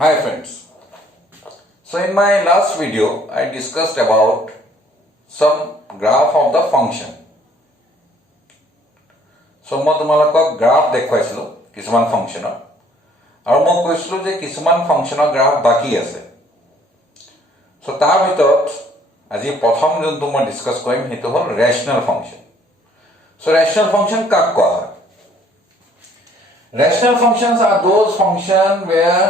Hi friends. So in my last video I discussed about some graph of the function. So মই তোমালোকক graph দেখুৱাইছিলো কিছুমান ফাংচনৰ আৰু মই কৈছিলো যে কিছুমান ফাংচনৰ গ্ৰাফ বাকি আছে। So তাৰ ভিতৰত আজি প্ৰথম যোনটো মই ডিসকাস কৰিম সেইটো হ'ল ৰেশনাল ফাংচন। So rational function কাক কোৱা হয়? Rational functions are those functions where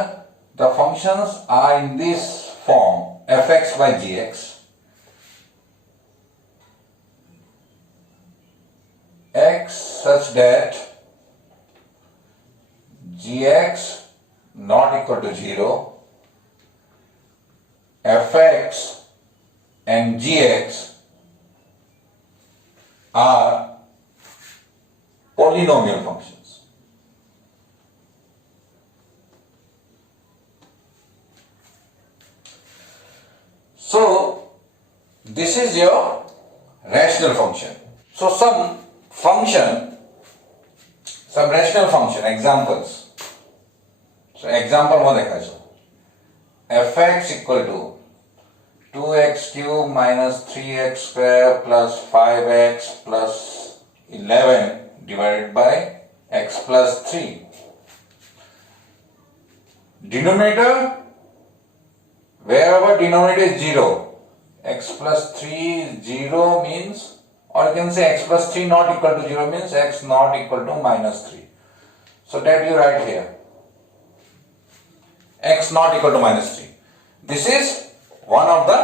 the functions are in this form fx by gx x such that gx not equal to 0, fx and gx are polynomial functions. So this is your rational function. So some rational function examples. So example one dekhacho. Fx equal to 2x cube minus 3x square plus 5x plus 11 divided by x plus 3. Denominator, wherever denominator is 0, x plus 3 is 0 means, or you can say x plus 3 not equal to 0 means x not equal to minus 3. So that you write here, x not equal to minus 3. This is one of the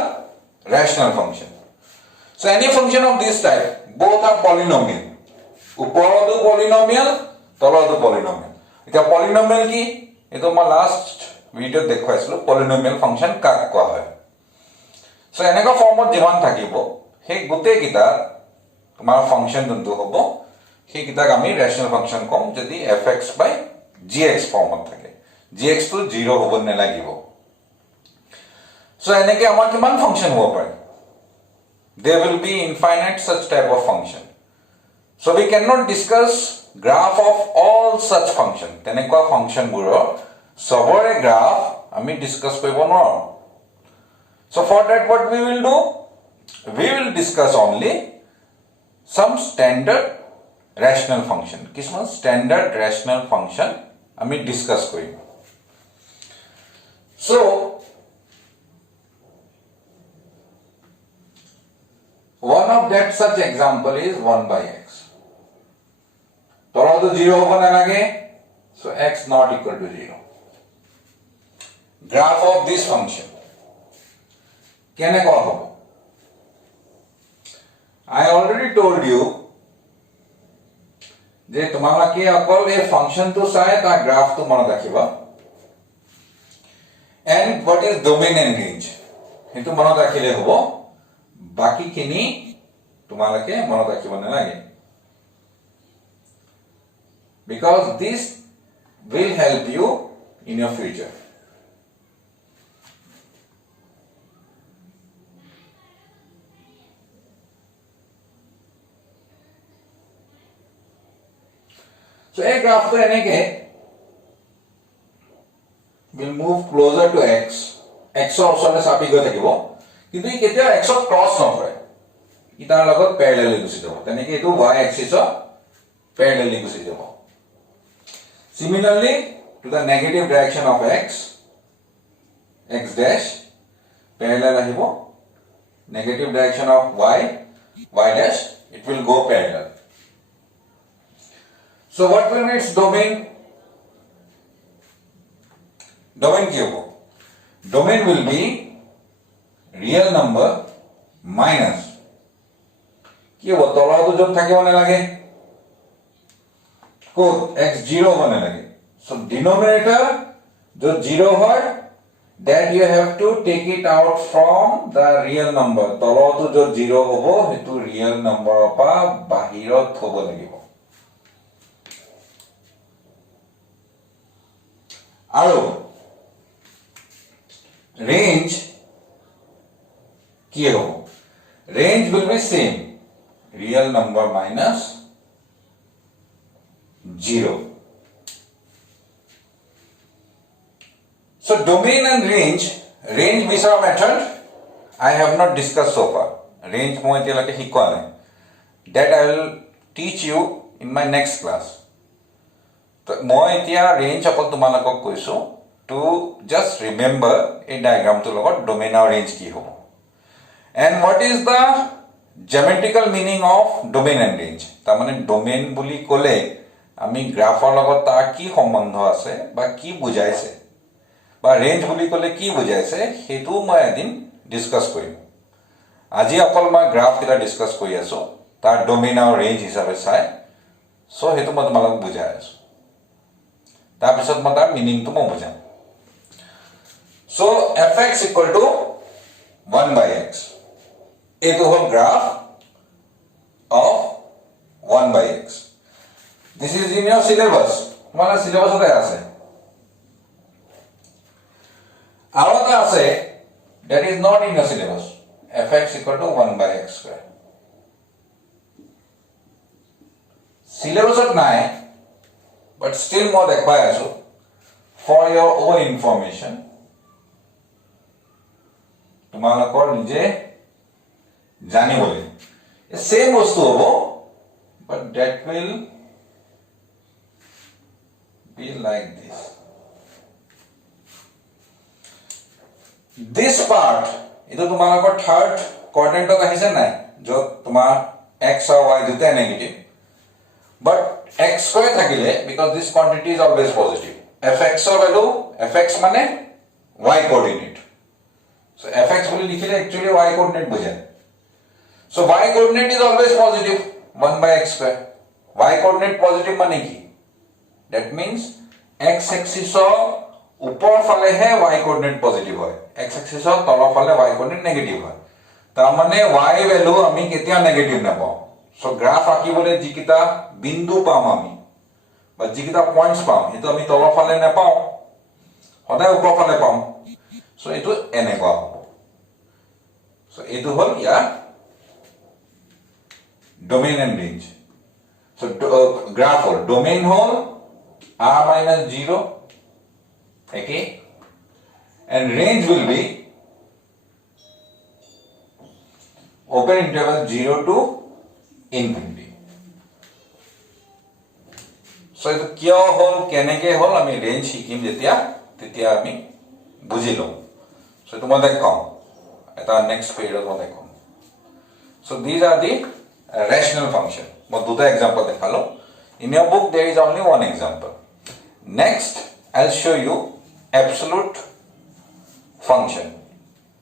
rational function. So any function of this type, both are polynomial. Uporodu polynomial, tolodu polynomial. Eta polynomial ki, eto ma last video দেখুৱাইছিলো polynomial function কাক কোৱা হয়। So এনেকা ফৰ্মত যিমান থাকিব সেই গোটেই কিটা তোমাৰ ফাংশন যোনটো হ'ব সেই কিটাক আমি ৰেশনাল ফাংশন কম যদি fx by gx ফৰ্মত থাকে। gx তো 0 হ'ব নেলাগিব। সো এনেকে আমাৰ কিমান ফাংশন হ'ব পাৰে? There will be infinite such type of function. So we cannot discuss graph of all such function. তেনেকুৱা ফাংশন বোৰৰ সবৰে গ্ৰাফ আমি ডিসকাস কৰিব নোৱাৰো। So for that what we will do? We will discuss only some standard rational function. কিছুমান standard rational function আমি discuss কৰিম। So one of that such example is 1 by x. তলতো 0 হ'ব নালাগে, so x not equal to 0. Graph of this function কেনেকুৱা হ'ব? I already told you যে তোমালোকে অকল এই ফাংশনটো চাই তাৰ গ্ৰাফটো মনত ৰাখিবা, and what is domain and range সেইটো মনত ৰাখিলে হ'ব, বাকিখিনি তোমালোকে মনত ৰাখিব নালাগে, because this will help you in your future. So a graph to এনেকে will move closer to x. x ৰ ওচৰলৈ চাপি গৈ থাকিব, কিন্তু ই কেতিয়া x ক ক্ৰছ নকৰে, ই তাৰ লগত প্যাৰালেলি গুচি যাব। তেনেকে এটো y axis ৰ প্যাৰালেলি গুচি যাব। Similarly to the negative direction of x dash parallel আহিব, negative direction of y dash, it will go parallel. So what will be its domain? Domain কি হ'ব? Domain will be real number minus কি হ'ব? তলতো য'ত থাকিব নালাগে, ক'ত x 0 হ'ব নালাগে। So denominator য'ত 0 হয়, that you have to take it out from the real number. তলতো য'ত 0 হ'ব হেতু real number পৰা বাহিৰত হ'ব লাগিব। আৰু range কি হ'ব? Range will be same, real number minus 0. So domain and range বিচাৰ method I have not discussed so far. Range মই এতিয়ালৈকে শিকোৱা নাই. That I will teach you in my next class. তো মই এতিয়া range অকল তোমালোকক কৈছো to just remember এই ডায়াগ্ৰামটোৰ লগত domain আৰু range কি হ'ব. And what is the geometrical meaning of domain and range? তাৰ মানে domain বুলি ক'লে আমি গ্ৰাফৰ লগত তাৰ কি সম্বন্ধ আছে বা কি বুজাইছে বা ৰেঞ্জ বুলি ক'লে কি বুজাইছে সেইটো মই এদিন ডিসকাস কৰিম আজি অকল মই গ্ৰাফ এটা ডিসকাস কৰি আছো তাৰ ডোমেইন আৰু ৰেঞ্জ হিচাপে চাই সো হেতু মই তোমালোকক বুজাই আছো তাৰ পিছত মই তাৰ মিনিংটো মই বুজাম সো fx = 1/x এইটো হ'ল graph of 1/x this is in your syllabus তোমাৰ সিলেবাসতে আছে আৰু এটা আছে that is not in your syllabus fx = 1/x². Syllabus নাই but still মই দেখাই আছো for your own information তোমালোকৰ নিজে জানিবলৈ same বস্তু হ'ব but that will be like this part itu তোমালোকৰ third quadrant আহিছে নাই যত তোমাৰ x or y দুটা নেগেটিভ but x স্কয়ার থাকিলে because this quantity is always positive fx or value fx মানে y coordinate so fx বুলি লিখিলে actually y coordinate বুঝায় so y coordinate is always positive 1/x². y coordinate positive মানে কি that means x axis উপৰ ফালে হে y coordinate positive হয় x axis তলৰ ফালে y coordinate negative হয় তাৰ মানে y value আমি কেতিয়া negative নাপাও সো গ্ৰাফ আঁকিবলৈ যিকিটা বিন্দু পাম আমি বা যিকিটা পয়েন্টস পাম হেতু আমি তলৰ ফালে নাপাও সদায় উপৰ ফালে পাম সো এটো এনেকুৱা হ'ব সো এটো হ'ল ইয়াৰ domain and range so graph or domain হ'ল r-0 okay and range will be open interval 0 to infinity so eto kya hol keneke hol ami range shikim tetia ami bujilo so eto moi dekham eta next period moi dekham so these are the rational function moi duta example dekhalo in your book there is only one example next I'll show you absolute function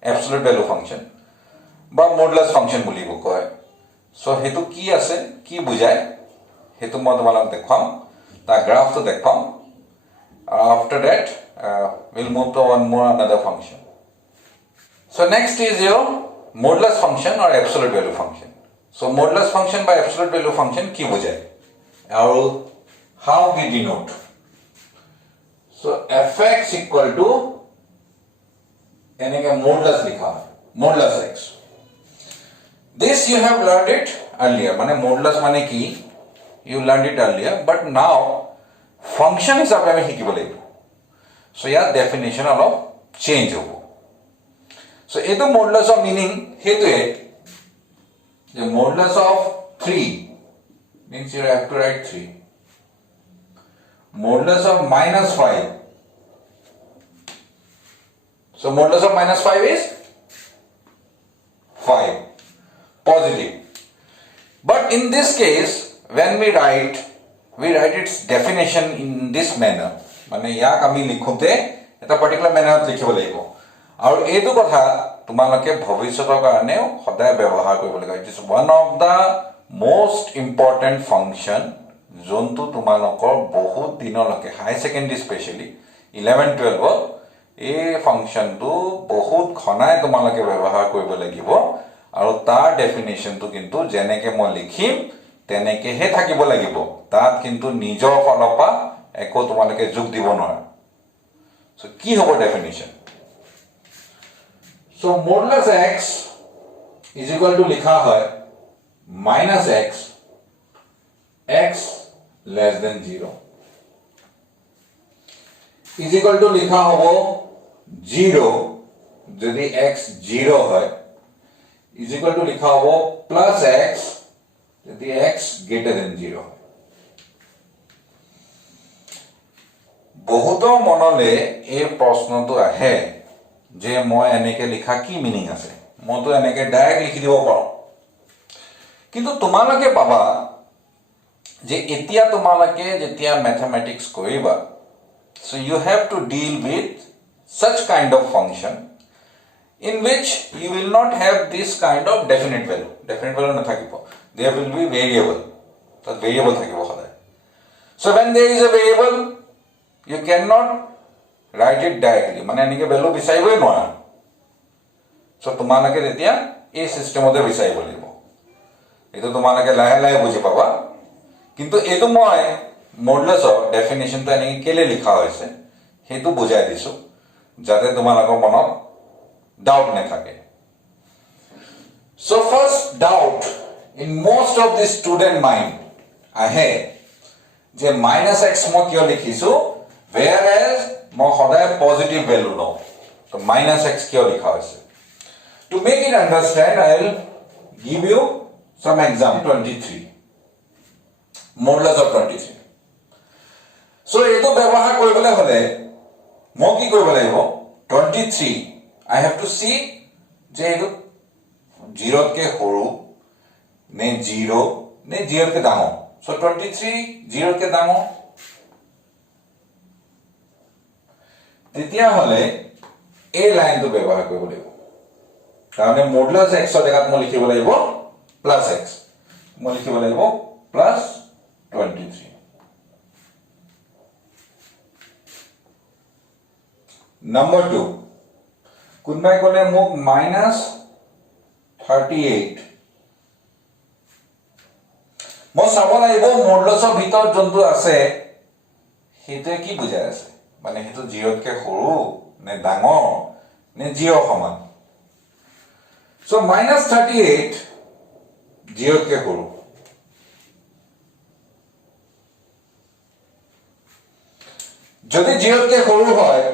absolute value function বা modulus function বুলিব কয় so হেতু কি আছে কি বুজায় হেতু মই তোমালোক দেখাম তা গ্ৰাফটো দেখাম after that we'll move to one more another function so next is your modulus function or absolute value function so modulus function by absolute value function কি বুজায় আৰু how we denote so fx = এনেকে modulus লিখা modulus x this you have learned it earlier মানে modulus মানে কি you learned it earlier but now function হিচাপে আমি শিকিব লাগিব so ইয়াৰ definition অলপ change হ'ব so এটো modulus of meaning হেতুৱে the modulus of 3 means you have to write 3 modulus of -5 so modulus of -5 is 5 positive but in this case when we write its definition in this manner মানে ইয়াক আমি লিখোতে এটা particular ম্যানাৰত লিখিব লাগিব আৰু এইটো কথা তোমালোকে ভৱিষ্যতৰ কাৰণে সদায় ব্যৱহাৰ কৰিব লাগিব it is one of the most important function যোনটো তোমালোকৰ বহুত দিনলৈকে হাই সেকেন্ডাৰী স্পেশালি 11 12 এই ফাংচনটো বহুত ঘনাই তোমালোকে ব্যৱহাৰ কৰিব লাগিব আৰু তাৰ ডেফিনেশনটো কিন্তু যেনেকে মই লিখিম তেনেকে হে থাকিব লাগিব তাত কিন্তু নিজৰ ফলপা একো তোমালোকে যোগ দিব নোৱাৰা সো কি হ'ব definition so modulus x is equal to লিখা হয় -x x less than 0 is equal to লিখা হ'ব 0 যদি x 0 হয় is equal to লিখা হ'ব plus x যদি x greater than 0 হয় বহুত মনলে এই প্ৰশ্নটো আহে যে মই এনেকে লিখা কি মিনিং আছে মইতো এনেকে ডাইৰেক্ট লিখি দিব পাৰো কিন্তু তোমালোকে পাবা যে এতিয়া তোমালোকে যেতিয়া ম্যাথমেটিক্স কৰিবা so you have to deal with such kind of function in which you will not have this kind of definite value নাথাকিব there will be variable that variable থাকিব সদায় so when there is a variable you cannot write it directly মানে এনেকে value বিচাৰিবই নোৱাৰা so তোমালোকে তেতিয়া এই সিস্টেমতে বিচাৰিব লাগিব এটো তোমালোকে লাহে লাহে বুজি পাবা কিন্তু এটো মই মডুলাছৰ ডেফিনিশনটো এনেকে কেলে লিখা হৈছে হেতু বুজাই দিছো যাতে তোমালোকৰ মনত ডাউট নাথাকে so first doubt in most of the student mind আহে যে -x মই কিয় লিখিছো whereas মই সদায় পজিটিভ ভ্যালু লওঁ তো -x কিয় লিখা হৈছে to make it understand I will give you some example 23 modulus of 23 so এটো ব্যৱহাৰ কৰিবলৈ হলে মই কি কৰিব লাগিব 23 I have to see যে এটো 0 কে সৰু নে 0 নে 0 কে ডাঙৰ so 23 0 কে ডাঙৰ তেতিয়া হলে এই লাইনটো ব্যৱহাৰ কৰিব লাগিব কাৰণ মডুলাস x ৰ জাগাত মই লিখিব লাগিব প্লাস x মই লিখিব লাগিব প্লাস 23 number 2 কোনবাই ক'লে মোক -38 মই চাব লাগিব মডুলাসৰ ভিতৰত যোনটো আছে হেতে কি বুজাই আছে মানে হেতু 0 কে সৰু নে ডাঙৰ নে 0 সমান so -38 0 কে সৰু যদি 0 কে সৰু হয়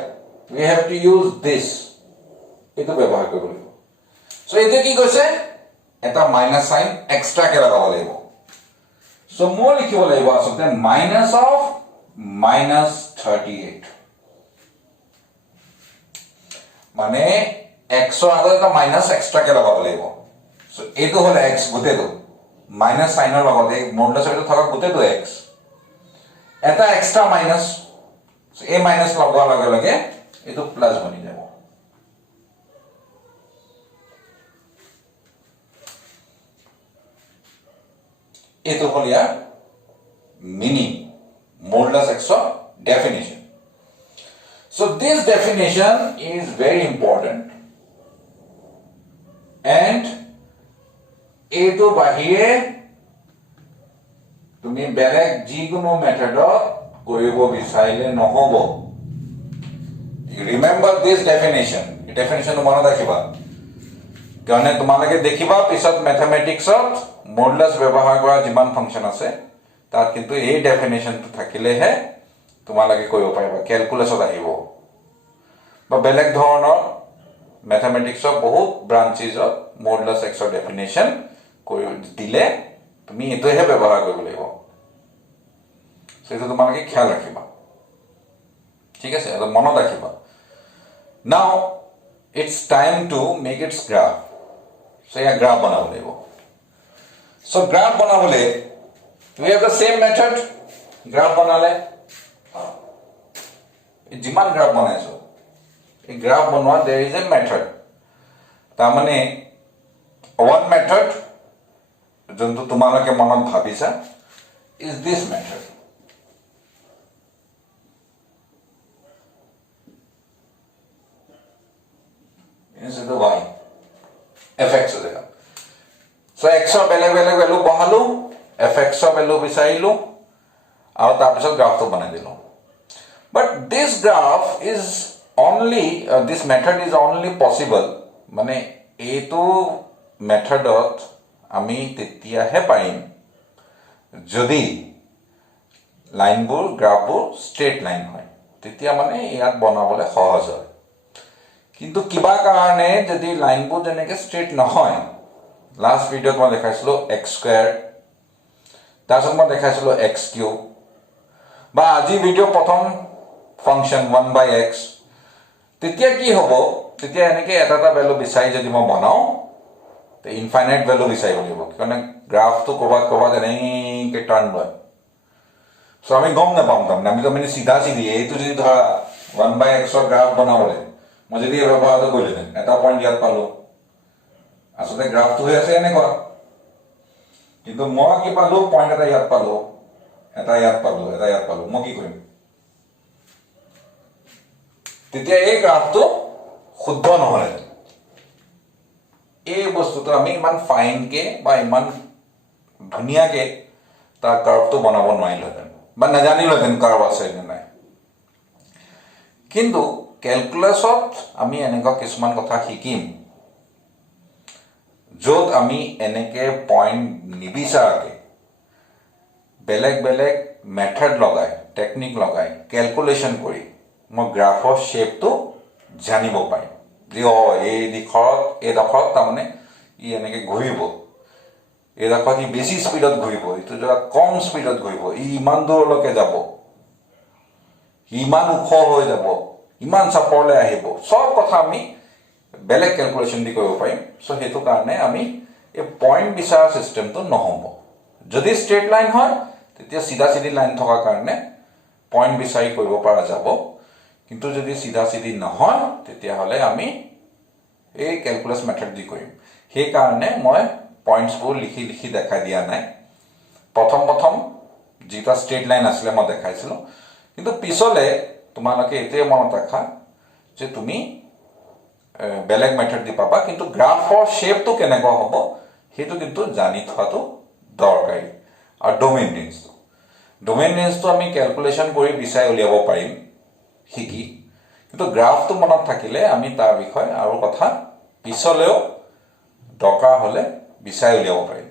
we have to use this এটো ব্যৱহাৰ কৰিব লাগিব so এতে কি কৈছে এটা মাইনাস সাইন এক্সট্ৰা কে লগাব লাগিব so মই লিখিব লাগিব আসলে minus of -38 মানে x ৰ আগত এটা মাইনাস এক্সট্ৰা কে লগাব লাগিব so এটো হলে x গুটেটো মাইনাস সাইনৰ লগতে মডুলাছৰ ভিতৰত থকা গুটেটো x এটা extra minus so a minus লগোৱাৰ লগে লগে এটো প্লাস বনি যাব এটো হল ইয়াৰ meaning modulus x of definition so this definition is very important and এটো বাহিৰে তুমি বেলেগ যিকোনো মেথডত কৰিব বিচাৰিলে নহব you remember this definition এই ডেফিনিশনটো মনত ৰাখিবা কাৰণ তোমালোকে দেখিবা পিছত ম্যাথমেটিক্সত মডুলাস ব্যৱহাৰ কৰা যিমান ফাংশন আছে তাত কিন্তু এই ডেফিনিশনটো থাকিলেহে তোমালোকে কৰিব পাৰিবা ক্যালকুলাসত আহিব বা বেলেগ ধৰণৰ ম্যাথমেটিক্সৰ বহুত ব্ৰাঞ্চেছত মডুলাস x ৰ ডেফিনিশন কৰি দিলে তুমি এটোহে ব্যৱহাৰ কৰিব লাগিব সেটো তোমালোকে খেয়াল ৰাখিবা ঠিক আছে এটা মনত ৰাখিবা now it's time to make its graph so ya graph বনাব লাগিব so graph বনাবলে we have the same method graph বনালে যিমান graph বনাইছো এই graph বনোৱা there is a method তাৰ মানে one method যোনটো তোমালোকে মনত ভাবিছা is this method is the y fx দেখা so x ৰ বেলেগ বেলেগ ভ্যালু বহালো fx ৰ ভ্যালু বিচাৰিলো আৰু তাৰ পিছত গ্ৰাফটো বনাই দিলো but this graph is only this method is only possible মানে এটো মেথডত আমি তেতিয়াহে পাৰিম যদি লাইনবোৰ গ্ৰাফবোৰ স্ট্ৰেট লাইন হয় তেতিয়া মানে ইয়াত বনাবলৈ সহজ হয় কিন্তু কিবা কাৰণে যদি লাইনবোৰ যেনেকৈ ষ্ট্ৰেইট নহয়, লাষ্ট ভিডিঅ'ত মই দেখাইছিলোঁ এক্স স্কুৱেৰ, তাৰপিছত মই দেখাইছিলোঁ এক্স কিউব, বা আজি ভিডিঅ' প্ৰথম ফাংচন 1/x, তেতিয়া কি হ'ব, তেতিয়া এনেকৈ এটা এটা ভেলু বিচাৰি যদি মই বনাওঁ ইনফাইনাইট ভেলু বিচাৰিব লাগিব, কাৰণ গ্ৰাফটো ক'ৰবাত এনেকৈ টাৰ্ণ লয়। চ' আমি গম নাপাম তাৰমানে, আমি তাৰমানে চিধা এইটো যদি ধৰা 1/xৰ গ্ৰাফ বনাবলৈ মই যদি এই ব্যৱহাৰটো কৰিলোহেঁতেন, এটা পইণ্ট ইয়াত পালোঁ, আচলতে গ্ৰাফটো হৈ আছে এনেকুৱা, কিন্তু মই কি পালোঁ, পইণ্ট এটা ইয়াত পালোঁ, এটা ইয়াত পালোঁ, এটা ইয়াত পালোঁ, মই কি কৰিম, তেতিয়া এই গ্ৰাফটো শুদ্ধ নহ'লেহেঁতেন। এই বস্তুটো আমি ইমান ফাইনকে বা ইমান ধুনীয়াকে তাৰ কাৰ্ভটো বনাব নোৱাৰিলোহেঁতেন বা নাজানিলোহেঁতেন কাৰ্ভ আছে নে নাই। কিন্তু কেলকুলাছত আমি এনেকুৱা কিছুমান কথা শিকিম য'ত আমি এনেকে পইণ্ট নিবিচাৰাকে বেলেগ বেলেগ মেথড লগাই, টেকনিক লগাই, কেলকুলেশ্যন কৰি মই গ্ৰাফৰ শ্বেপটো জানিব পাৰিম যে এইডোখৰত তাৰমানে ই এনেকৈ ঘূৰিব, এইডোখৰত ই বেছি স্পীডত ঘূৰিব, এইটো জেগাত কম স্পীডত ঘূৰিব, ই ইমান দূৰলৈকে যাব, ইমান ওখ হৈ যাব, ইমান চাপৰলৈ আহিব, চব কথা আমি বেলেগ কেলকুলেশ্যন দি কৰিব পাৰিম। চ' সেইটো কাৰণে আমি এই পইণ্ট বিচৰা ছিষ্টেমটো নহ'ব। যদি ষ্ট্ৰেইট লাইন হয় তেতিয়া চিধা চিধি লাইন থকাৰ কাৰণে পইণ্ট বিচাৰি কৰিব পৰা যাব, কিন্তু যদি চিধা চিধি নহয় তেতিয়াহ'লে আমি এই কেলকুলাছ মেথড দি কৰিম। সেইকাৰণে মই পইণ্টছবোৰ লিখি লিখি দেখাই দিয়া নাই। প্ৰথম যিটা ষ্ট্ৰেইট লাইন আছিলে মই দেখাইছিলোঁ, কিন্তু পিছলৈ তোমালোকে এইটোৱে মনত ৰাখা যে তুমি বেলেগ মেথড দি পাবা, কিন্তু গ্ৰাফৰ শ্বেপটো কেনেকুৱা হ'ব সেইটো কিন্তু জানি থোৱাটো দৰকাৰী। আৰু ডোমেইন ৰেঞ্জটো আমি কেলকুলেশ্যন কৰি বিচাৰি উলিয়াব পাৰিম শিকি, কিন্তু গ্ৰাফটো মনত থাকিলে আমি তাৰ বিষয়ে আৰু কথা পিছলৈও দৰকাৰ হ'লে বিচাৰি উলিয়াব পাৰিম।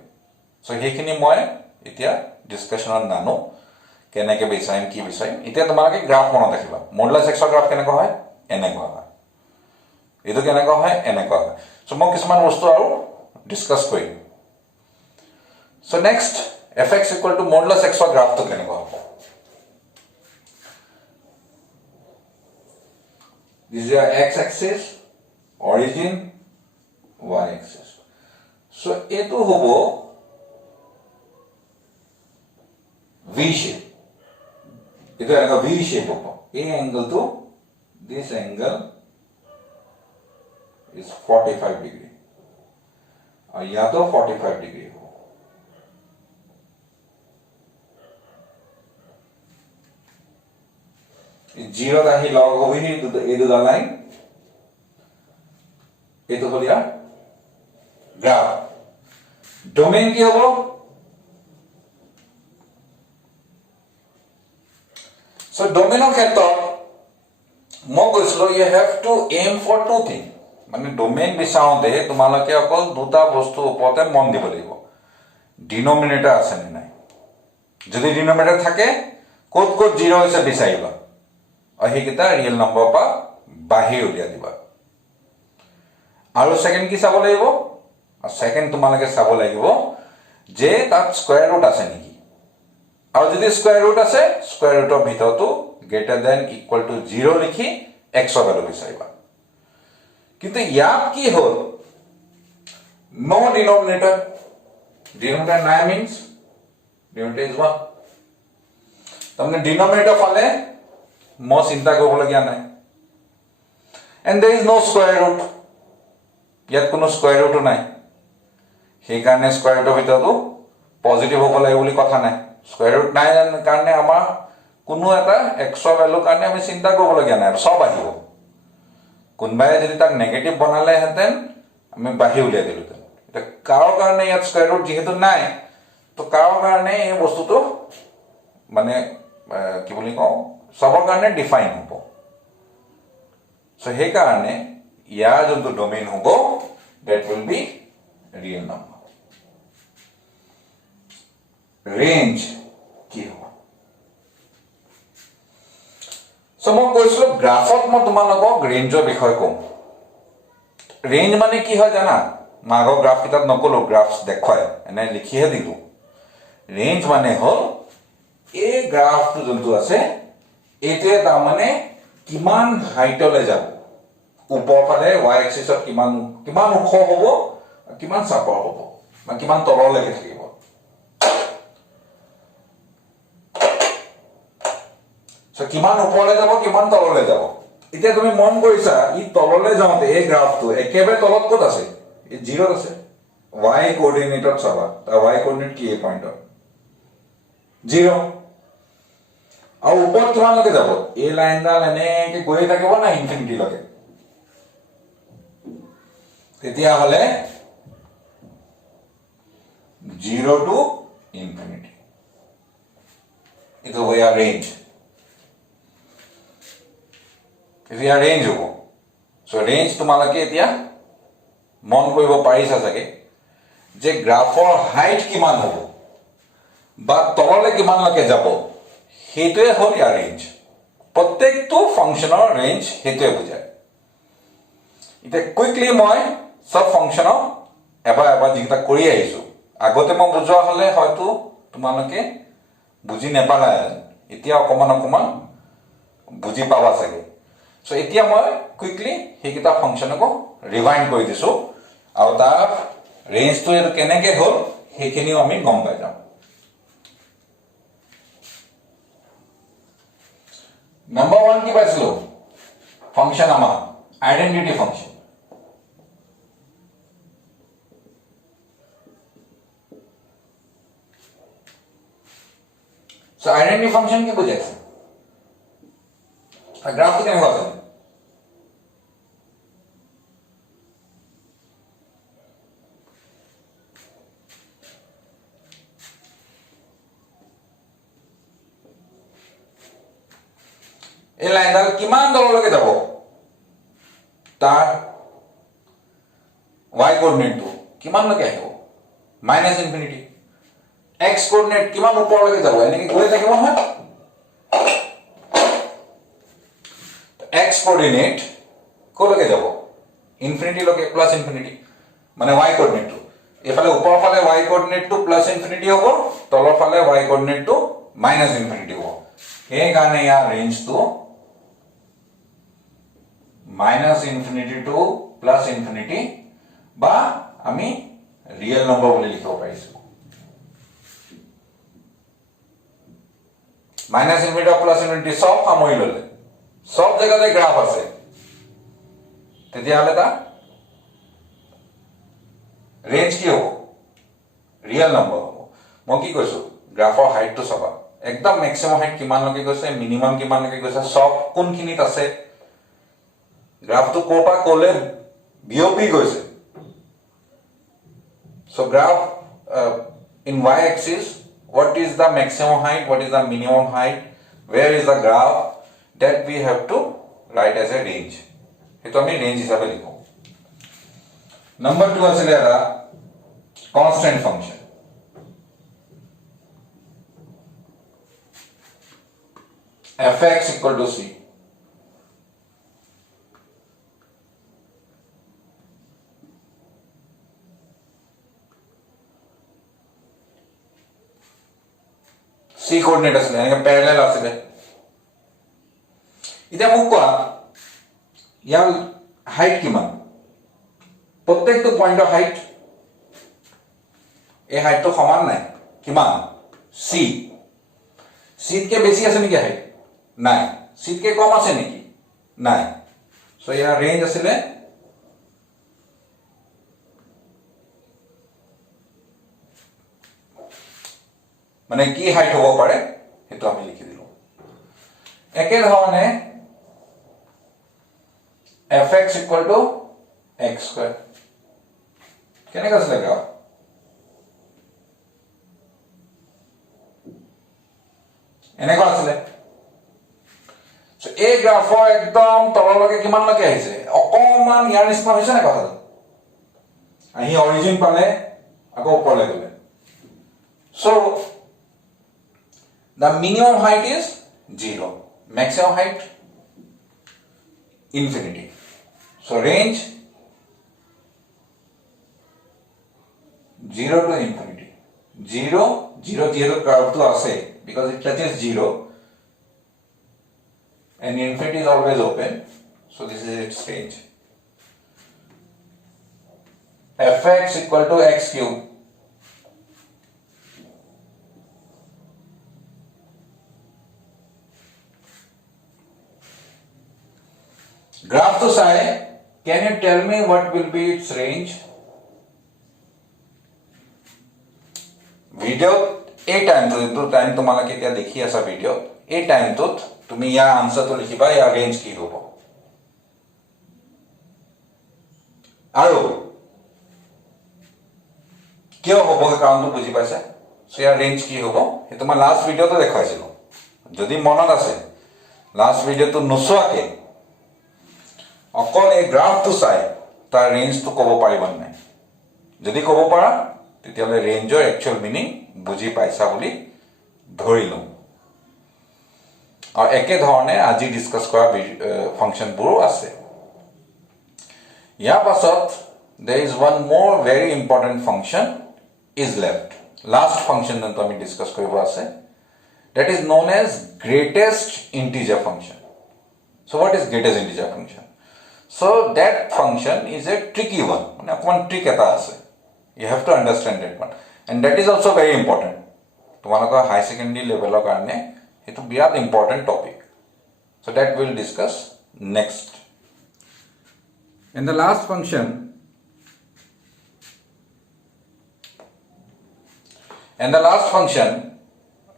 চ' সেইখিনি মই এতিয়া ডিছকাশ্যনত নানো, কেনেকৈ বিচাৰিম, কি বিচাৰিম। এতিয়া তোমালোকে গ্ৰাফ মনত ৰাখিবা, মডুলাছ এক্সৰ গ্ৰাফ কেনেকুৱা হয়, এনেকুৱা হয়, এইটো কেনেকুৱা হয়, এনেকুৱা হয়। চ' মই কিছুমান বস্তু আৰু ডিছকাছ কৰিম। So' next fx equal to modulus এক্সৰ গ্ৰাফটো কেনেকুৱা হ'ব। This is your x-axis, origin, y-axis. So এইটো হ'ব V shape. এইটো এনেকুৱা V shape হ'ব। এই এংগলটো, this angle is 45 degree. আৰু ইয়াতো 45 degree হ'ব। জিৰত আহি লগ হ'বহি এই দুটা লাইন, এইটো হ'ল ইয়াৰ গ্ৰাফ। ডোমেইন কি হ'ব, চ' ডোমেইনৰ ক্ষেত্ৰত মই কৈছিলো you have to aim for two thing, মানে ডোমেইন বিচাৰোঁতে তোমালোকে অকল দুটা বস্তুৰ ওপৰতে মন দিব লাগিব, ডিনমিনেটৰ আছে নে নাই। যদি ডিনমিনেটৰ থাকে ক'ত ক'ত জিৰ' হৈছে বিচাৰিবা, আৰু সেইকেইটা ৰিয়েল নম্বৰৰ পৰা বাহিৰ উলিয়াই দিবা। আৰু ছেকেণ্ড কি চাব লাগিব, ছেকেণ্ড তোমালোকে চাব লাগিব যে তাত স্কুৱেৰ ৰুট আছে নেকি, আৰু যদি স্কুৱেৰ ৰুট আছে স্কুৱেৰ ৰুটৰ ভিতৰতো গ্ৰেটাৰ দেন ইকুৱেল টু 0 লিখি এক্সৰ ভেলু বিচাৰিবা। কিন্তু ইয়াত কি হ'ল, নো ডিনমিনেটৰ, ডিনমিনেটৰ নাই মিনছ ডিনমিনেটৰ ইজ 1, তাৰমানে ডিনমিনেটৰ ফালে মই চিন্তা কৰিবলগীয়া নাই। এণ্ড দেৰ ইজ ন' স্কুৱেৰ ৰুট, ইয়াত কোনো স্কুৱেৰ ৰুটো নাই, সেইকাৰণে স্কুৱেৰ ৰুটৰ ভিতৰতো পজিটিভ হ'ব লাগিব বুলি কথা নাই। স্কুৱেৰ ৰুট নাই কাৰণে আমাৰ কোনো এটা এক্সৰ ভেলুৰ কাৰণে আমি চিন্তা কৰিবলগীয়া নাই, চব আহিব। কোনোবাই যদি তাক নেগেটিভ বনালেহেঁতেন আমি বাহিৰ উলিয়াই দিলোহেঁতেন। এতিয়া কাৰো কাৰণে ইয়াত স্কুৱেৰ ৰুট যিহেতু নাই, তো কাৰো কাৰণে এই বস্তুটো মানে কি বুলি কওঁ, চবৰ কাৰণে ডিফাইন হ'ব। চ' সেইকাৰণে ইয়াৰ যোনটো ডোমেইন হ'ব that will be real number. Range কি হ'ব, চ' মই কৈছিলো গ্ৰাফত মই তোমালোকক ৰেঞ্জৰ বিষয়ে ক'ম। ৰেঞ্জ মানে কি হয় জানা, মই আগৰ গ্ৰাফ কিতাপ নকলো, গ্ৰাফ দেখুৱাই এনে লিখিহে দিলো। ৰেঞ্জ মানে হ'ল এই গ্ৰাফটো যোনটো আছে এইটোৱে তাৰমানে কিমান হাইটলৈ যাব, ওপৰ ফালে y এক্সিছত কিমান কিমান ওখ হ'ব, কিমান চাপৰ হ'ব, বা কিমান তললৈকে থাকিব। কিমান ওপৰলৈ যাব, কিমান তললৈ যাব। এতিয়া তুমি মন কৰিছা ই তললৈ যাওঁতে এই গ্ৰাফটো একেবাৰে তলত ক'ত আছে, এই জিৰ'ত আছে। y কোঅৰ্ডিনেটত চাবা, তাৰ y কোঅৰ্ডিনেট কি এই পইণ্টত 0, আৰু ওপৰত কিমানলৈকে যাব, এই লাইনডাল এনেকে গৈয়ে থাকিব না ইনফিনিটিলৈকে। তেতিয়াহ'লে 0 to infinity, এইটো ইয়াৰ ৰেঞ্জ, এইটো ইয়াৰ ৰেঞ্জ হ'ব। চ' ৰেঞ্জ তোমালোকে এতিয়া মন কৰিব পাৰিছা চাগে যে গ্ৰাফৰ হাইট কিমান হ'ব বা তললৈ কিমানলৈকে যাব, সেইটোৱে হ'ল ইয়াৰ ৰেঞ্জ। প্ৰত্যেকটো ফাংচনৰ ৰেঞ্জ সেইটোৱে বুজায়। এতিয়া কুইকলি মই চব ফাংচনক এবাৰ যিকেইটা কৰি আহিছোঁ, আগতে মই বুজোৱা হ'লে হয়তো তোমালোকে বুজি নাপালা, এতিয়া অকণমান বুজি পাবা চাগে। চ' এতিয়া মই কুইকলি সেইকেইটা ফাংচনকো ৰিভাইণ্ড কৰি দিছোঁ, আৰু তাৰ ৰেঞ্জটো এইটো কেনেকৈ হ'ল সেইখিনিও আমি গম পাই যাম। নাম্বাৰ 1 কি পাইছিলো, ফাংচন আমাৰ identity function. So identity function কি বুঝাইছে, গ্ৰাফটো কেনেকুৱা আছে, এই লাইনডাল কিমান তললৈকে যাব, তাৰ y কোঅৰ্ডিনেটটো কিমানলৈকে আহিব, -ইনফিনিটি। x কোঅৰ্ডিনেট কিমান ওপৰলৈকে যাব, এনেকৈ গৈ থাকিব নহয়। x কোঅৰ্ডিনেট ক'লৈকে যাব, ইনফিনিটিলৈকে, প্লাছ ইনফিনিটি, মানে y কোঅৰ্ডিনেটটো। এইফালে ওপৰৰ ফালে y কোঅৰ্ডিনেটটো প্লাছ ইনফিনিটি হ'ব, তলৰ ফালে y কোঅৰ্ডিনেটটো -ইনফিনিটি হ'ব। সেইকাৰণে ইয়াৰ ৰেঞ্জটো -ইনফিনিটি টু +ইনফিনিটি, বা আমি ৰিয়েল নম্বৰ বুলি লিখিব পাৰিছো। -ইনফিনিটি আৰু +ইনফিনিটি চব সামৰি ল'লে, চব জেগাতে গ্ৰাফ আছে, তেতিয়াহ'লে তাৰ ৰেঞ্জ কি হ'ব, ৰিয়েল নম্বৰ হ'ব। মই কি কৈছো, গ্ৰাফৰ হাইটটো চাবা, একদম মেক্সিমাম হাইট কিমানলৈকে গৈছে, মিনিমাম কিমানলৈকে গৈছে, চব কোনখিনিত আছে, গ্ৰাফটো ক'ৰ পৰা ক'লে বিয়পি গৈছে। So graph in y-axis, what is the maximum height, what is the minimum height, where is the graph, that we have to write as a range. সেইটো আমি ৰেঞ্জ হিচাপে লিখো। নাম্বাৰ 2 আছিলে এটা constant function. fx equal to c, c coordinate আছিলে, এনেকৈ parallel আছিলে। এতিয়া মোক কোৱা ইয়াৰ হাইট কিমান, প্ৰত্যেকটো পইণ্টৰ হাইট, এই হাইটটো সমান নাই, কিমান, c, চিতকে বেছি আছে নেকি হাইট, নাই, চিতকে কম আছে নেকি, নাই। চ' ইয়াৰ ৰেঞ্জ আছিলে মানে কি হাইট হ'ব পাৰে সেইটো আমি লিখি দিলো। একেধৰণে fx equal to x square, কেনেকৈ আছিলে গ্ৰাফ, এনেকুৱা আছিলে। এই গ্ৰাফৰ একদম তললৈকে কিমানলৈকে আহিছে, অকণমান ইয়াৰ নিচিনা হৈছে নে কথাটো, আহি অৰিজিন পালে আকৌ ওপৰলৈ গ'লে। So the minimum height is 0, maximum height infinity. So range 0 to infinity. 0, 0, 0 curve to ase because it touches 0 and infinity is always open. So this is its range. Fx equal to x cube. Graph to psi, can you tell me what will be its range? Video এই টাইমটো time তোমালোকে কেতিয়া দেখি আছা video এই টাইমটোত তুমি ইয়াৰ আনসাৰটো লিখিবা ইয়াৰ ৰেঞ্জ কি হ'ব আৰু কিয় হ'ব কাৰণটো বুজি পাইছা সো ইয়াৰ ৰেঞ্জ কি হ'ব এই তোমাৰ লাষ্ট ভিডিওতে দেখাইছিলো যদি মনত আছে লাষ্ট ভিডিওটো নোচোৱাকে অকল এই গ্ৰাফটো চাই তাৰ ৰেঞ্জটো ক'ব পাৰিবা নাই যদি ক'ব পাৰা তেতিয়াহ'লে ৰেঞ্জৰ একচুৱেল মিনিং বুজি পাইছা বুলি ধৰিলো আৰু একে ধৰণে আজি ডিসকাস কৰা ফাংচনবোৰো আছে ইয়াৰ পাছত there is one more very important function is left last function that আমি ডিসকাস কৰিব আছে that is known as greatest integer function so what is greatest integer function so that function is a tricky one মানে অকমান trick এটা আছে you have to understand that one and that is also very important তোমালোকৰ হাই secondary লেভেলৰ কাৰণে এটো বিৰাট important topic so that we'll discuss next and the last function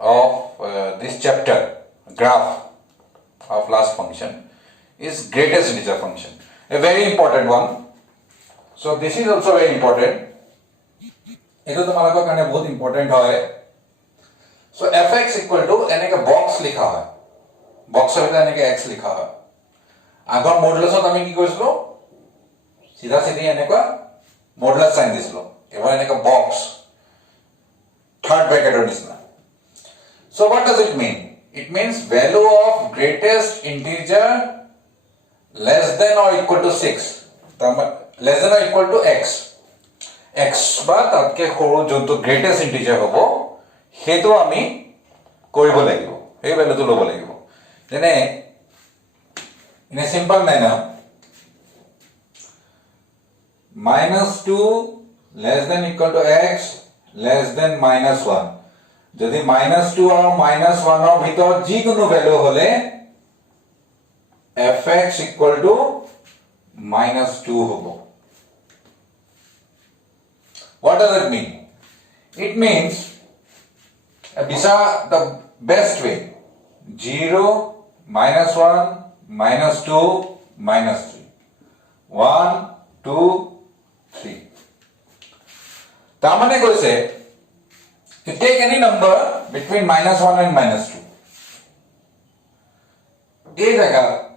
of this chapter graph of last function is greatest integer function a very important one so this is also very important eto tomalokor karone bahut important hoy so fx equal to eneke box likha hoy box er bhitor eneke x likha hoy agor modulus ot ami ki korislo sidha sidhi eneka modulus sign dislo ebar eneka box third bracket or nisna so what does it mean it means value of greatest integer less than or equal to 6 less than or equal to x x বা তাতকে সৰু যোনটো greatest integer হ'ব হেতু আমি কৰিব লাগিব এই ভ্যালুটো ল'ব লাগিব যেনে in a simple manner -2 less than equal to x less than -1 যদি -2 আৰু -1 ৰ ভিতৰত যিকোনো ভ্যালু হলে fx equal to -2 হ'ব what does it mean it means these are the best way 0 -1 -2 -3 1 2 3 tamane koise you take any number between -1 and -2 এই জায়গা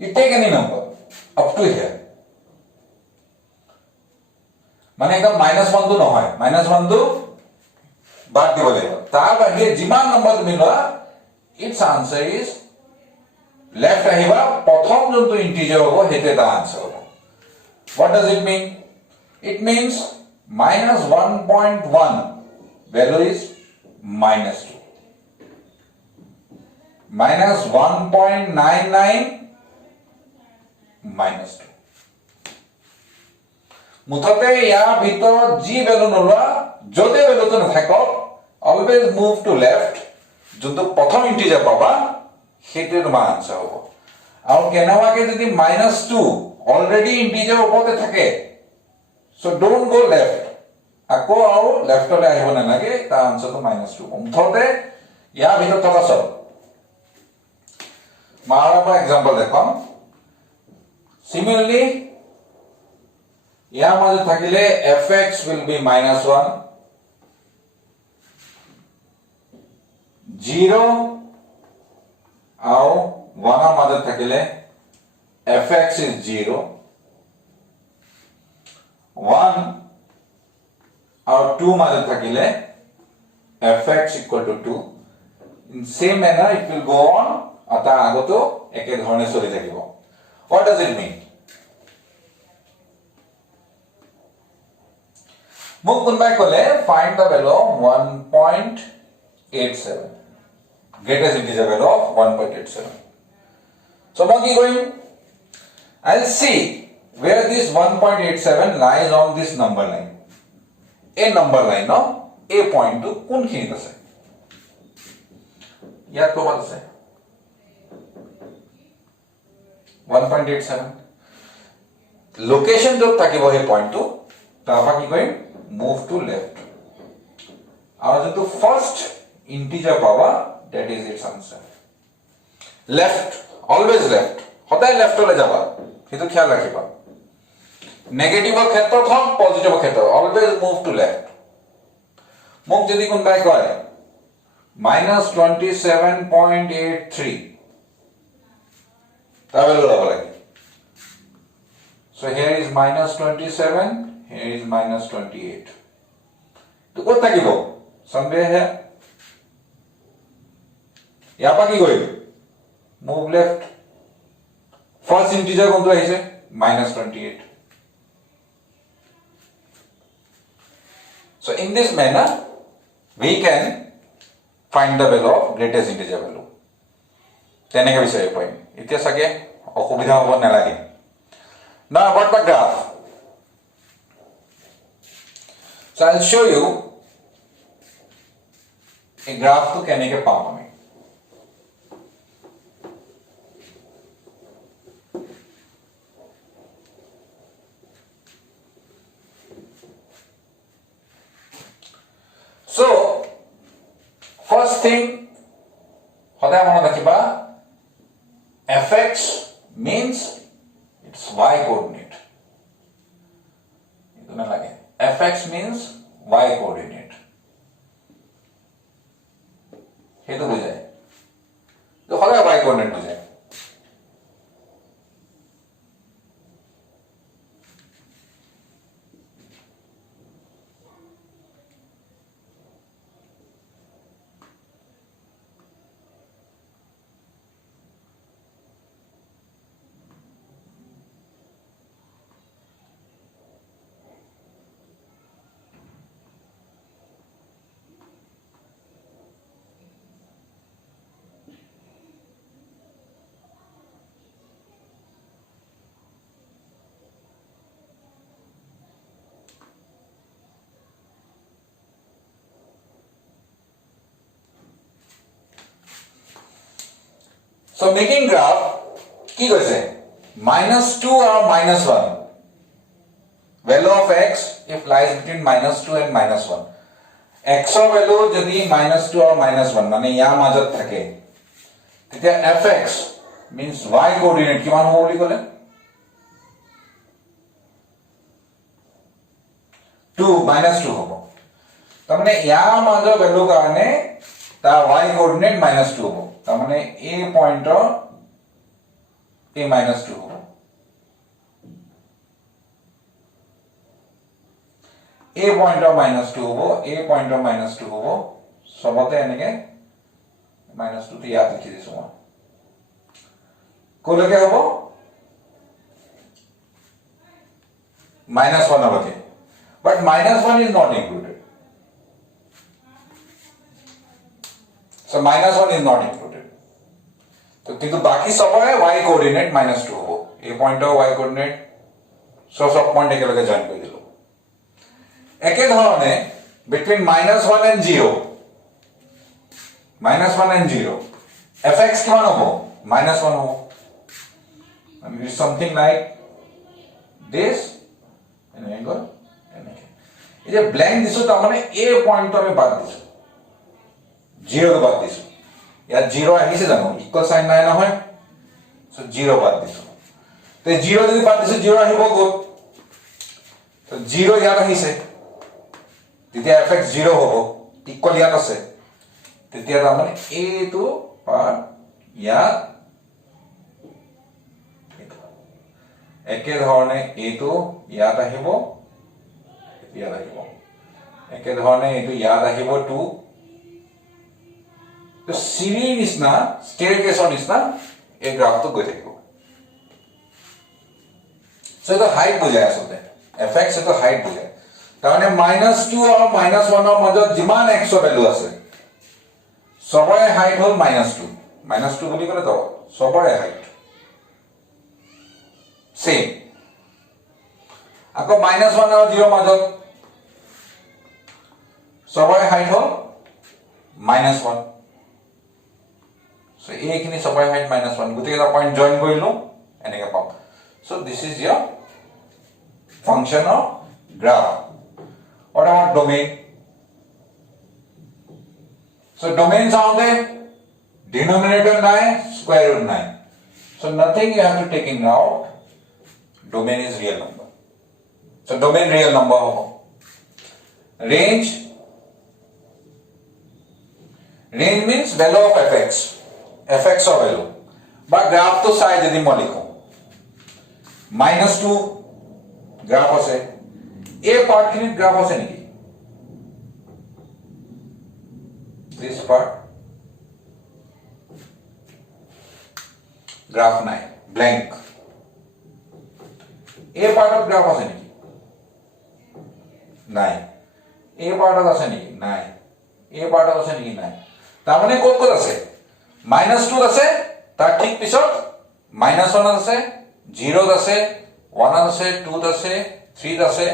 you take any number up to here মানে একদম -1 তো নহয় -1 তো বাদ দিব লাগিব তাৰ বাহিৰে যিমান নম্বৰ তুমি লোৱা its answer is left আহিবা প্ৰথম যোনটো ইন্টিজাৰ হ'ব হেতে দা আনসাৰ হ'ব what does it mean it means -1.1 value is -2 -1.99 -2 মুঠতে ইয়াৰ ভিতৰত যি ভ্যালু নলোৱা যতে ভ্যালুটো নাথাকক অলৱেজ মুভ টু লেফট যোনটো প্ৰথম ইন্টিজাৰ পাবা হেতু তোমাৰ আনসাৰ হ'ব আৰু কেনেবাকে যদি -2 অলৰেডি ইন্টিজাৰ ওপৰতে থাকে সো ডোন্ট গো লেফট আকৌ আৰু লেফটলে আহিব নালাগে তাৰ আনসাৰটো -2 মুঠতে ইয়াৰ ভিতৰত থকা সব মাৰাবা এক্সাম্পল দেখাম similarly ইয়াৰ মাজত থাকিলে fx will be -1 0 আৰু 1 ৰ মাজত থাকিলে fx is 0 1 আৰু 2 মাজত থাকিলে fx equal to 2 in same manner it will go on আতা আগতো একে ধৰণে চলি থাকিব what does it mean মোক কোনবাই ক'লে find the value of 1.87 greatest integer value of 1.87 so মই কি কৰিম I'll see where this 1.87 lies on this number line a number line no a point to কোনখিনিত আছে ইয়াত ক'ত আছে 1.87 location য'ত থাকিব সেই পইণ্টটো তাৰপৰা কি কৰিম move to left আৰু যোনটো first integer পাবা that is its answer left always left সদায় লেফটলৈ যাবা সেইটো খেয়াল ৰাখিবা নেগেটিভৰ ক্ষেত্ৰত হওক পজিটিভৰ ক্ষেত্ৰত always move to left মোক যদি কোনবাই কয় -27.83 তাৰ ভ্যালু ল'ব লাগে so here is -27 here is -28 তো ক'ত থাকিব somewhere here ইয়াৰ পৰা কি কৰিম move left first integer কোনটো আহিছে -28 so in this manner we can find the value of greatest integer value তেনেকৈ বিচাৰিব পাৰিম এতিয়া চাগে অসুবিধা হ'ব নালাগে now about the graph so I'll show you a graph to কেনেকৈ পাম আমি so first thing সদায় মনত ৰাখিবা fx means its y coordinate এইটো না লাগে fx means y coordinate সেইটো বুজায় তো সদায় y coordinate বুজায় So making graph কি কৈছে -2 or -1 value of x if lies between -2 and -1 x ৰ value যদি -2 or -1 মানে ইয়াৰ মাজত থাকে তেতিয়া fx means y coordinate কিমান হ'ব বুলি ক'লে 2 -2 হ'ব তাৰমানে ইয়াৰ মাজৰ value কাৰণে তাৰ y coordinate -2 হ'ব তাৰমানে a পইণ্টৰ a -2 হ'ব a পইণ্টৰ -2 হ'ব a পইণ্টৰ -2 হ'ব সবতে এনেকে -2 টো ইয়াত লিখি দিছো মই ক'লৈকে হ'ব -1 লৈকে but -1 is not included so -1 is not included तो किंतु बाकी सब है y कोऑर्डिनेट -2 हो a पॉइंट और y कोऑर्डिनेट सब पॉइंट एकेलगे जॉइन কৰি দিলো একে ধৰণে between -1 and 0 -1 and 0 fx কিমান হ'ব -1 হ'ব and it is something like this and angle এনেকে এই যে ব্ল্যাঙ্ক দিছো তাৰ মানে a পয়েন্ট আমি বাদ দিছো 0 বাদ দিছো ইয়াত 0 আহিছে জানো ইকুয়াল সাইন নাই নহয় সো 0 বাদ দিছো তে 0 যদি বাদ দিছো 0 আহিব ক'ত তো 0 ইয়াত আহিছে তেতিয়া fx 0 হ'ব ইকুয়াল ইয়াত আছে তেতিয়া তাৰ মানে a টো পাৰ ইয়াত একে ধৰণে a টো ইয়াত আহিব ইয়াত আহিব একে ধৰণে এটো ইয়াত আহিব 2 तो सीरीज निस्ना स्टेयरकेस निस्ना एक ग्राफ तो गई থাকিব सो तो हाइट बुझाय आसलते fx से तो हाइट बुझाय তাৰমানে -2 আৰু -1 মাজত যিমান x ৰ ভ্যালু আছে সবৰে হাইট হল -2 -2 বুলি ক'লে তো সবৰে হাইট সেম আকৌ -1 আৰু 0 মাজত সবৰে হাইট হল -1 so এইখিনি সবৰে হাইট -1 গুটেইটা পইণ্ট জয়েন কৰিলো এনেকৈ পাম so this is your function of graph. What about domain? So domain sound denominator 9 square root 9 so nothing you have to take in out. Domain is real number so domain real number hobo. Range means value of fx or value but graph to sai jodi moi likho -2 graph ase a part kinit graph ase niki this part graph নাই blank a part of graph ase niki নাই a part of ase niki নাই a part of ase niki নাই তাৰ মানে ক'ত আছে -2 আছে তাৰ ঠিক পিছত -1 আছে 0 আছে 1 আছে 2 আছে 3 আছে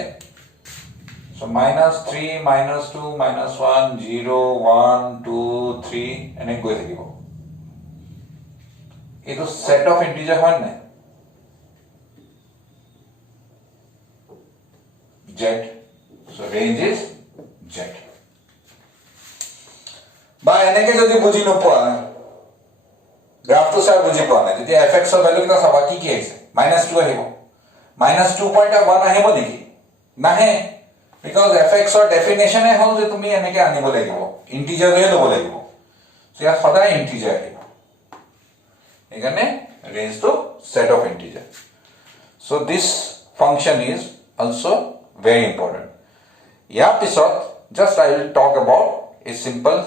so -3 -2 -1 0 1 2 3 এনে গৈ থাকিব এইটো সেট অফ ইন্টিজাৰ হয় নাই z so range is z বা এনেকে যদি বুজি নোপোৱা গ্ৰাফটো চাই বুজি পোৱা নাই তেতিয়া fx ৰ ভ্যালু কিটা চাবা কি কি আছে -2 আহিব -2.1 আহিব নেকি নাহে because fx ৰ ডেফিনেশন হল যে তুমি এনেকে আনিব লাগিব ইন্টিজাৰ হে লব লাগিব সো ইয়া সদায় ইন্টিজাৰ আহিব এখানে range to set of integer so this function is also very important ইয়াৰ পিছত just I will talk about a simple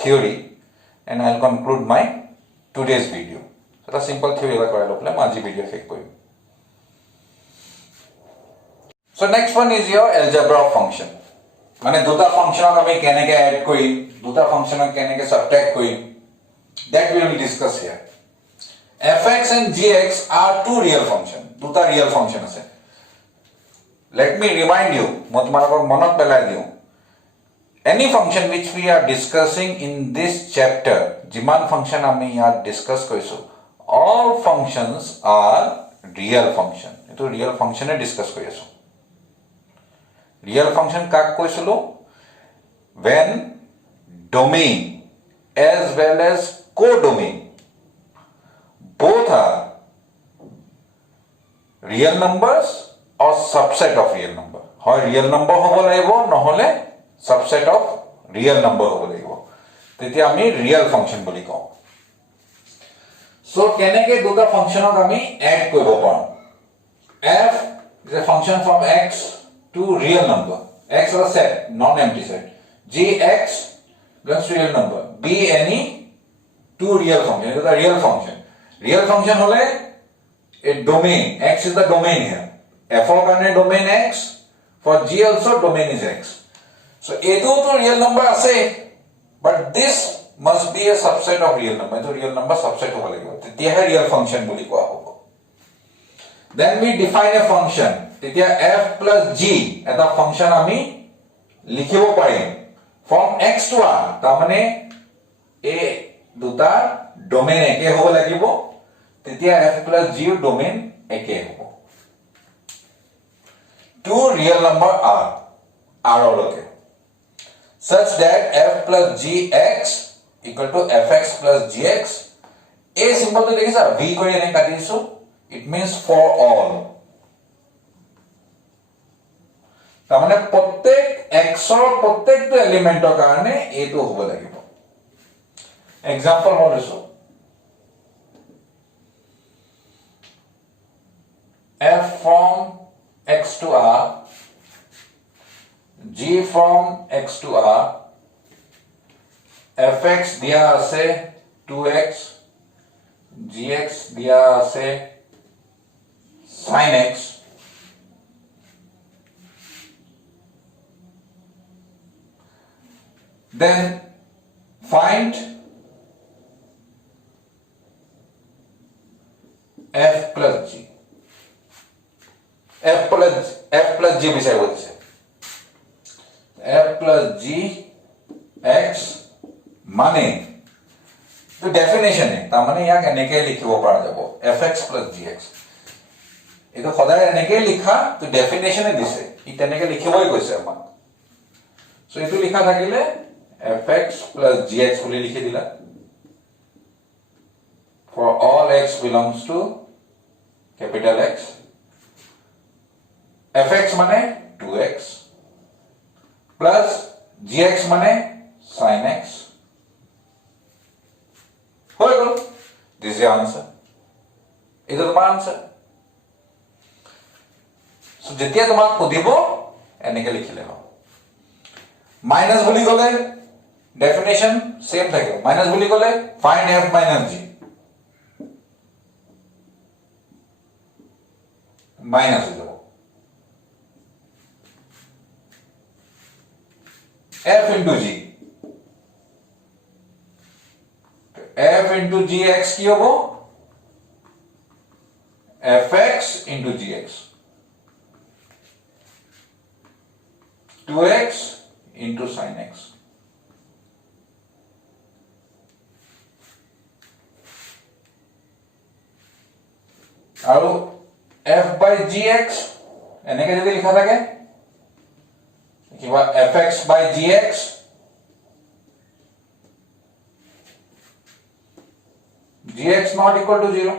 theory and I will conclude my today's video so the simple theory la korai lokle ma aji video শেষ কৰিম so next one is your algebra of function মানে দুটা ফাংশনক আমি কেনেকৈ add কৰিম দুটা ফাংশনক কেনেকৈ সাবট্ৰেক্ট কৰিম that we will discuss here fx and gx are two real function দুটা real function আছে let me remind you মই তোমালোকক মনত পেলাই দিও any function which we are discussing in this chapter jiman function ami yat discuss koisu all functions are real function eto real function e discuss koi asu real function kak koisulu when domain as well as codomain both are real numbers or subset of real number hoy real number hobo laibo nohole subset of real number hobo laibo তেতিয়া আমি real function বুলি কওঁ so কেনেকৈ দুটা ফাংশনক আমি add কৰিব পাৰোঁ f is a function from x to real number x is a set non empty set gx belongs to real number b any two real function it is a real function hole a domain x is the domain here f for domain x for g also domain is x so eto to real number ase but this must be a subset of real number so real number subset hobo lagibo tetia he real function boli koa hobo then we define a function tetia f plus g eta function ami likhibo parim from x to r ta mane a duta domain eke hobo lagibo tetia f plus g domain eke hobo two real number r okay such that f plus gx equal to fx plus gx a symbol to dekhisa v kori ene katisu it means for all tamane prottek x or prottek to element or karone a to hobo lagibo example holeso f from x to r g from x to r fx दिया আছে 2x gx दिया আছে sin x then find f plus g. f plus g বিচাৰিব দিছে। f plus g x মানে তো ডেফিনেশনে তাৰ মানে ইয়াক এনেকৈ লিখিব পৰা যাব fx plus gx। এটা সদায় এনেকৈ লিখা তো ডেফিনেশনে দিছে ই তেনেকৈ লিখিবই কৈছে আমাক। সো এইটো লিখা থাকিলে fx plus gx বুলি লিখি দিলা। For all x belongs to capital X, fx মানে 2x plus gx মানে sin x। হৈ গ'ল। This is the answer. এইটো তোমাৰ answer. So যেতিয়া তোমাক সুধিব এনেকৈ লিখিলে হ'ব। মাইনাস বুলি ক'লে ডেফিনেশন সেম থাকে। মাইনাস বুলি ক'লে find f minus g, minus হৈ যাব f into g, f into gx কি হ'ব fx into gx, 2x into sin x। আৰু f by gx এনেকৈ যদি লিখা থাকে কিবা fx by gx gx not equal to 0।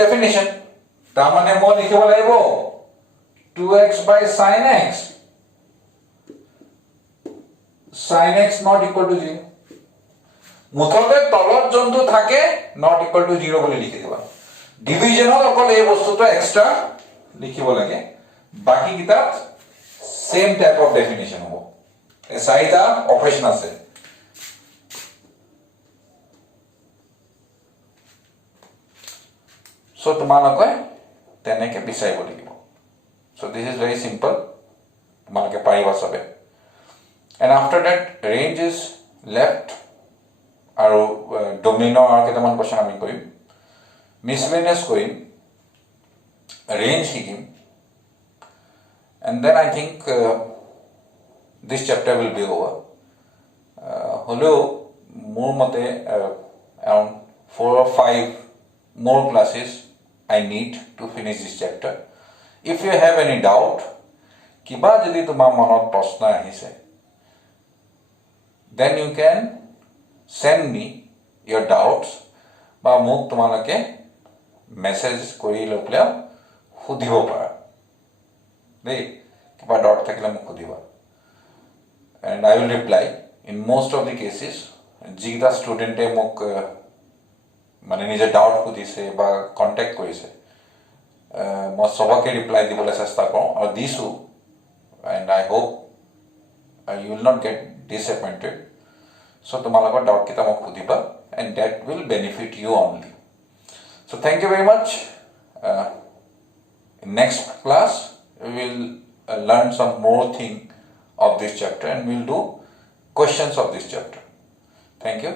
Definition তাৰ মানে মই লিখিব লাগিব 2x by sin x, sin x not equal to 0। মুঠতে তলত যোনটো থাকে not equal to 0 বুলি লিখি দিবা। ডিভিজনত অকল এই বস্তুটো এক্সট্ৰা লিখিব লাগে, বাকি কিতাপ সেম টাইপ অফ ডেফিনেশন হ'ব। এই চাৰিটা অপাৰেশন আছে। সো তোমালোকে তেনেকৈ বিচাৰিব লাগিব। So this is very simple, তোমালোকে পাৰিবা সবে। And after that range is left আৰু ডমিনৰ আৰু কেইটামান কোৱেশ্চন আমি কৰিম, মিসলেনিয়াস কৰিম, ৰেঞ্জ শিকিম, and then I think this chapter will be over। হ'লেও মোৰ মতে around 4 or 5 more classes I need to finish this chapter। If you have any doubt, কিবা যদি তোমাৰ মনত প্ৰশ্ন আহিছে, then you can send me your doubts বা মোক তোমালোকে মেছেজ কৰি লৈ পেলাই সুধিব পাৰা দেই। কিবা ডাউট থাকিলে মোক সুধিবা, and I will reply in most of the cases। যিকেইটা ষ্টুডেণ্টে মোক মানে নিজৰ ডাউট সুধিছে বা কণ্টেক্ট কৰিছে মই সবকে ৰিপ্লাই দিবলৈ চেষ্টা কৰোঁ আৰু দিছোঁ। and I hope you will not get disappointed। so তোমালোকৰ ডাউট কেইটা মোক সুধিবা, and that will benefit you only। so thank you very much। in next class we will learn some more thing of this chapter and we will do questions of this chapter। thank you।